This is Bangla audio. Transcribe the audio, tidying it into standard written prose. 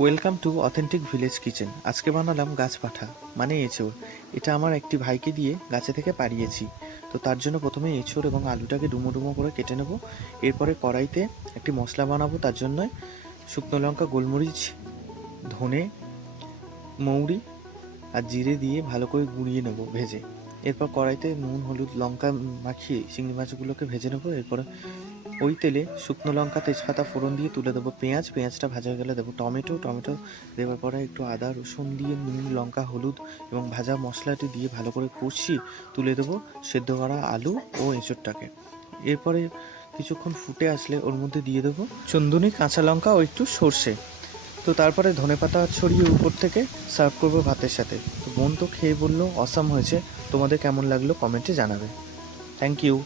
Welcome to authentic village kitchen. আজকে বানালাম গাছ পাঠা মানে এঁচোড়। এটা আমার একটি ভাইকে দিয়ে গাছে থেকে পাড়িয়েছি। তো তার জন্য প্রথমে এঁচোড় এবং আলুটাকে ডুমো ডুমো করে কেটে নেব। এরপরে কড়াইতে একটি মশলা বানাবো। তার জন্য শুকনো লঙ্কা, গোলমরিচ, ধনে, মৌরি আর জিরে দিয়ে ভালো করে গুঁড়িয়ে নেব ভেজে। এরপর কড়াইতে নুন, হলুদ, লঙ্কা মাখিয়ে চিংড়ি মাছগুলোকে ভেজে নেব। এরপরে ওই তেলে শুকনো লঙ্কা, তেজপাতা ফোড়ন দিয়ে তুলে দেবো পেঁয়াজটা ভাজা হয়ে গেলে দেবো টমেটো দেওয়ার পরে একটু আদা রসুন দিয়ে নুন, লঙ্কা, হলুদ এবং ভাজা মশলাটি দিয়ে ভালো করে কষিয়ে তুলে দেবো সেদ্ধ করা আলু ও এঁচোড়টাকে। এরপরে কিছুক্ষণ ফুটে আসলে ওর মধ্যে দিয়ে দেবো চন্দুনি, কাঁচা লঙ্কা ও একটু সর্ষে। তো তারপরে ধনেপাতা ছড়িয়ে উপর থেকে সার্ভ করবো ভাতের সাথে। তো বোন তো খেয়ে বললো অসাম হয়েছে। তোমাদের কেমন লাগলো কমেন্টে জানাবে। Thank you.